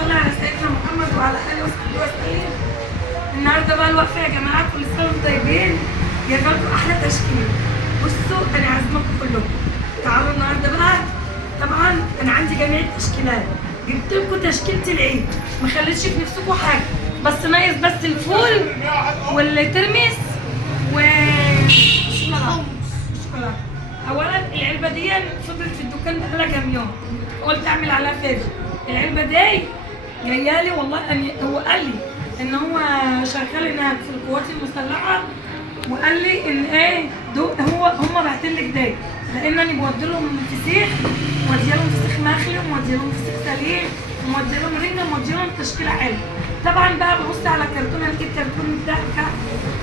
صل على سيدنا محمد وعلى اله وصحبه وسلم. النهارده بقى الوقفه يا جماعه، كل سنه وانتم طيبين. جايبه لكم احلى تشكيل. بصوا انا عازمكم كلكم، تعالوا النهارده بقى. طبعا انا عندي جميع التشكيلات، جبت لكم تشكيله العيد، ما خليتش في نفسكم حاجه، بس ميز بس الفول والترمس الشوكولاته. اولا العلبه دي فضلت في الدكان بقالها كام يوم، قلت اعمل عليها فيديو. العلبه دي جايه لي والله، هو قال لي ان هو شغال هناك في القوات المسلحه، وقال لي ان ايه هم باعتين لك ده لان انا بودي لهم فسيخ، مودي لهم فسيخ مخلي، ومودي لهم فسيخ سليم، ومودي لهم رنجه، ومودي لهم تشكيله حلوه. طبعا بقى ببص على كرتونه، لقيت كرتون بتاعك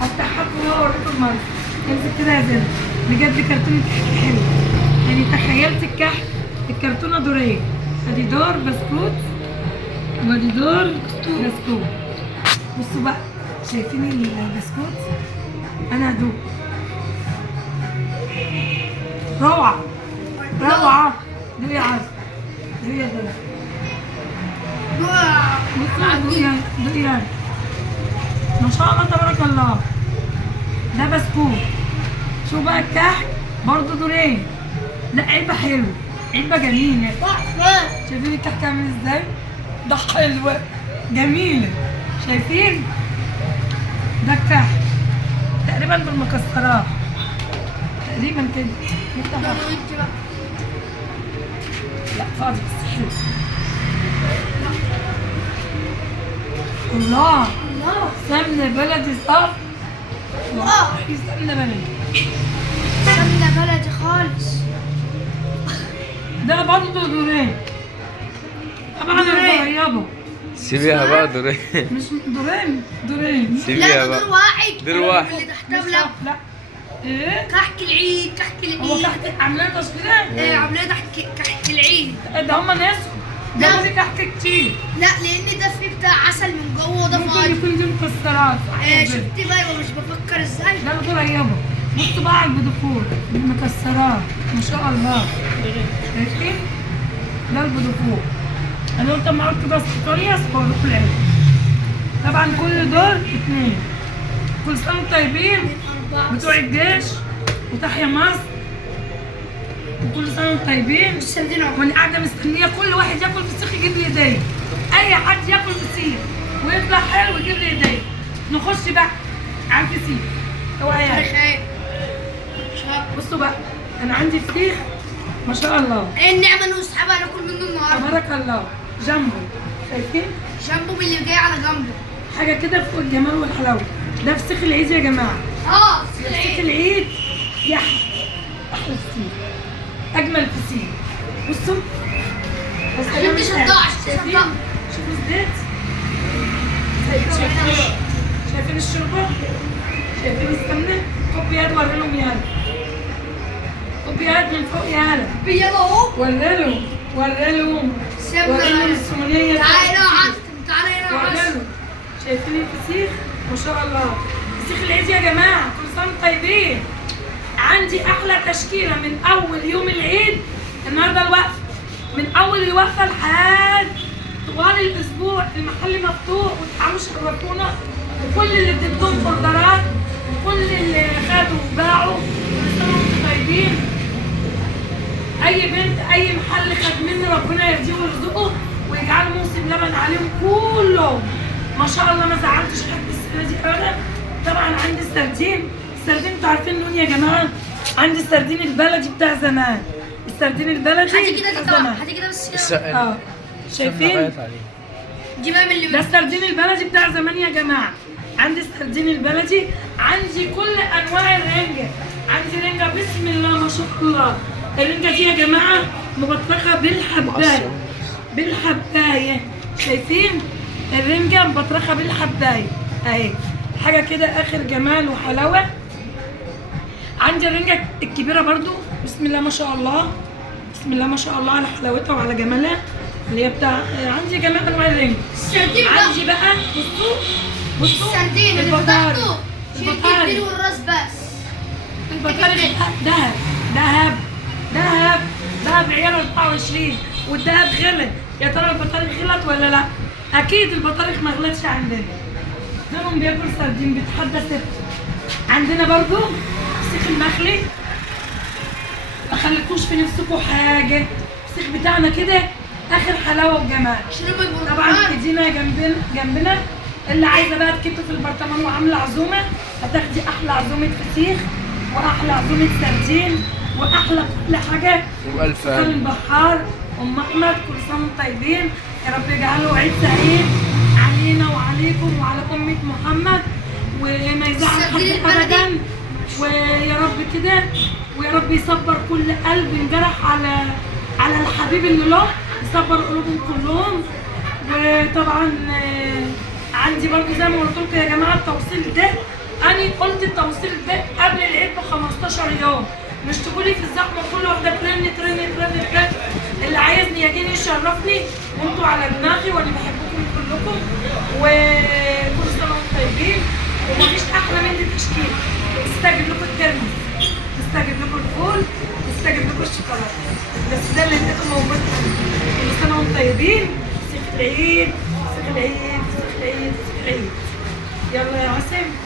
افتحها كده واوريكم المره. امسك كده يا زلمه، بجد كرتونه كحك حلو، يعني تخيلت الكحك الكرتونه دورين، ادي دور بسكوت وادي دور بسكوت. بصوا بقى، شايفين البسكوت؟ انا هدوق روعه روعه. دوق يا عز، دوق يا زلمه، دوق يا ما شاء الله تبارك الله. ده بسكوت. شوف بقى الكحك برضه دورين، لا علبه حلوه، علبه جميله. شايفين الكحك عامل ازاي؟ ده حلوه جميله، شايفين؟ ده الكحك تقريبا بالمكسرات تقريبا كده. لا فاضي بس حلو. الله سمنه بلدي صف. سمنه بلدي، سمنة بلدي خالص. ده برضه دورين. طبعا الغريبه سيبيها بقى دورين. مش دورين لا سيبيها ده بقى. دور واحد. دور واحد. اللي تحتها مش بلا لا ايه كحك العيد، كحك هو العيد. تحت عاملين تشكيلات. ايه عاملاه تحت كحك العيد. ده هم ناس لا. ده في كحك كتير، لا لان ده فيه بتاع عسل من جوه وده ممكن فاضي. يكون دي مكسرات. شفتي بقى مش بفكر ازاي. ده الغريبه. بصوا بقى على البدخور المكسرات ما شاء الله، شايفين؟ ده البدخور. انا قلت اما قلت بس قريه صور لكم العيد. طبعا كل دور 2. كل سنه وانتم طيبين بتوع الجيش، وتحيا مصر، وكل سنه وانتم طيبين. وانا قاعده مستنيه كل واحد ياكل فسيخ يجيب لي هديه، اي حد ياكل فسيخ ويطلع حلو يجيب لي هديه. نخش بقى على الفسيخ. هو ايه؟ بصوا بقى، انا عندي فسيخ ما شاء الله، ايه النعمه ان اصحابها ناكل منه النهارده. تبارك الله. جنبه شايفين؟ جنبه من اللي جاي على جنبه. حاجه كده فوق الجمال والحلاوه. ده فسيخ العيد يا جماعه، فسيخ العيد يا احلى فسيخ، اجمل فسيخ. بصوا بس عشان تشجعش شايفين؟ تشجع. شوفوا الزيت، شايفين الشوربه، شايفين السمنه. حب يد وري لهم يد، حب يد من فوق يا هلا. يلا اهو. وري لهم وري لهم السمنيه. تعالى يا عم، تعالى هنا يا عم. وري. شايفين الفسيخ ما شاء الله. فسيخ العيد يا جماعه، كل سنه وانتم طيبين. عندي احلى تشكيله من اول يوم العيد. النهارده الوقفه، من اول الوقفه لحد طوال الاسبوع المحل مفتوح، وتعالوا شرفونا. وكل اللي اديتهم اوردرات، وكل اللي خدوا وباعوا، كل سنه وانتم طيبين. اي بنت اي محل خد مني ربنا يرضيه ويرزقه ويجعل موسم لبن عليهم كلهم. ما شاء الله ما زعلتش حد السنه دي ابدا. طبعا عندي السردين انتوا عارفين لون يا جماعه. عندي السردين البلدي بتاع زمان، السردين البلدي هاتي كده بتاع زمان. هاتي كده بس كده. اه شايفين؟ دي بقى من اللي ده السردين البلدي بتاع زمان يا جماعه. عندي السردين البلدي، عندي كل انواع الرنجه. عندي رنجه بسم الله ما شاء الله. الرنجه دي يا جماعه مبطخه بالحبايه، شايفين؟ الرنجه مبطرخه بالحبايه اهي، حاجه كده اخر جمال وحلاوه. عندي الرنجه الكبيره برضو بسم الله ما شاء الله، بسم الله ما شاء الله على حلاوتها وعلى جمالها، اللي هي بتاع عندي جميع انواع الرنجه. السردين بقى. عندي بقى بصوا السردين اللي فتحته شيل الكبير والراس بس. البطارخ دهب عيار 24. والدهب غلى. يا ترى البطاريق غلط ولا لا؟ اكيد البطاريق ما غلتش عندنا. غيرهم بياكل سردين بيتحدى ست. عندنا برضو الفسيخ المخلي، ما خليتوش في نفسكم حاجه. الفسيخ بتاعنا كده اخر حلاوه وجمال. شرب طبعا البرتقال. ايدينا جنبنا اللي عايزه بقى تكب في البرطمان وعامله عزومه، هتاخدي احلى عزومه فسيخ واحلى عزومه سردين واحلى كل حاجه. وألف سلطان ألف. البحار ام احمد، كل سنه وانتم طيبين، يا رب يجعله عيد سعيد علينا وعليكم وعلى امه محمد، وما يزعل حد السردين البلدي. ابدا، ويا رب كده، ويا رب يصبر كل قلب انجرح على الحبيب اللي له، يصبر قلوبهم كلهم. وطبعا عندي برضو زي ما قلت لكم يا جماعه التوصيل ده، انا قلت التوصيل ده قبل العيد ب 15 يوم، مش تقولي في الزحمه كل واحده ترن. اللي عايزني يجيني يشرفني، وانتوا على دماغي وانا بحبكم كلكم، وكل سنه وانتم طيبين. ومفيش احلى من التشكيل، تستجيب لكم الترمس، تستجيب لكم الفول، تستجيب لكم الشوكولاته، بس ده اللي لقيته موجود. كل سنه وانتم طيبين. فسيخ العيد، فسيخ العيد، فسيخ العيد، فسيخ العيد. يلا يا عاصم.